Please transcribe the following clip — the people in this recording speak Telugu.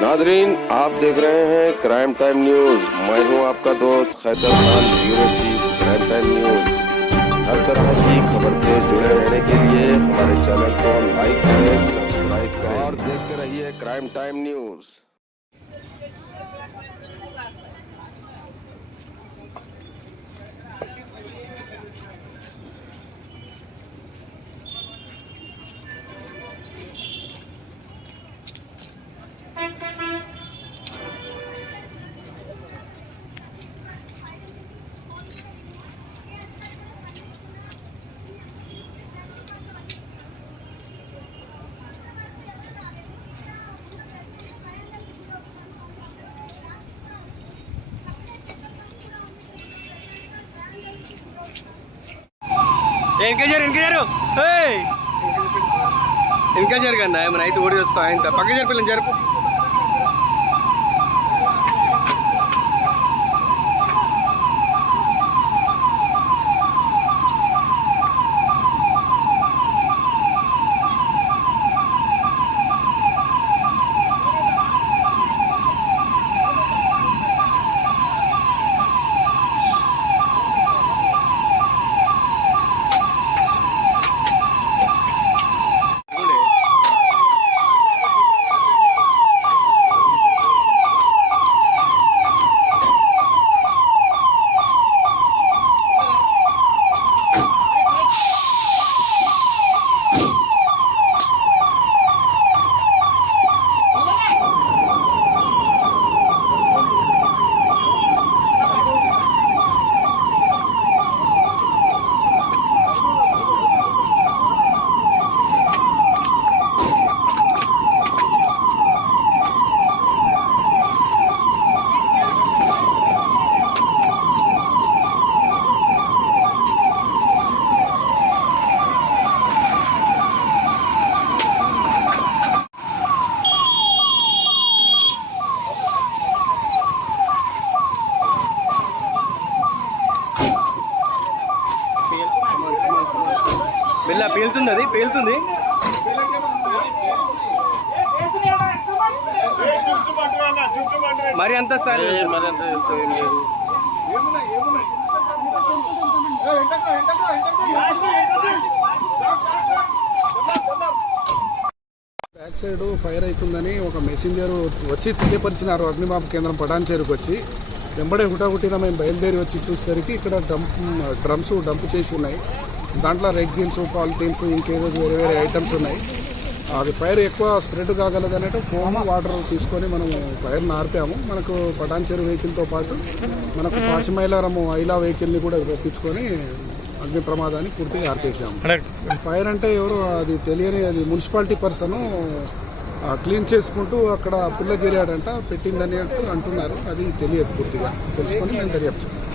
नादरीन, आप देख रहे हैं क्राइम टाइम न्यूज। मैं हूं आपका दोस्त Khaitar Khan, bureau chief crime time news. हर तरह की खबर से जुड़े रहने के लिए हमारे चैनल को लाइक करें, सब्सक्राइब करें और देखते रहिए क्राइम टाइम न्यूज। इनके जरगना मन అయితే ఓడి వస్తా ఇంత పక్క జరిపిల్లని జరుపు బిల్ల పేలుతుంది అది పేలుతుంది మరి అంత సార్ మరి అంత బ్యాక్ సైడ్ ఫైర్ అవుతుందని ఒక మెసెంజర్ వచ్చి తెలియపరిచినారు అగ్నిమాపక కేంద్రం పటాన్చేరుకు వచ్చి. వెంబడే హుటాహుటిన మేము బయలుదేరి వచ్చి చూసేసరికి ఇక్కడ డ్రమ్స్ డంప్ చేసి ఉన్నాయి. దాంట్లో రెగ్జిన్స్, పాలిథీన్స్, ఇంకేదో వేరే వేరే ఐటమ్స్ ఉన్నాయి. అది ఫైర్ ఎక్కువ స్ప్రెడ్ కాగలదనేట ఫోమ్ వాటర్ తీసుకొని మనం ఫైర్ ఆర్పాము. మనకు పటాన్చేరు వెహికల్తో పాటు మనకు పాసిమైలారము ఐలా వెహికల్ని కూడా తెప్పించుకొని అగ్ని ప్రమాదాన్ని పూర్తిగా ఆర్పేసాము. ఫైర్ అంటే ఎవరు అది తెలియని, అది మున్సిపాలిటీ పర్సన్ క్లీన్ చేసుకుంటూ అక్కడ పుల్ల గిరాడంట పెట్టిందని అంటున్నారు. అది తెలియదు, పూర్తిగా తెలుసుకొని మేము దర్యాప్తు చేస్తాం.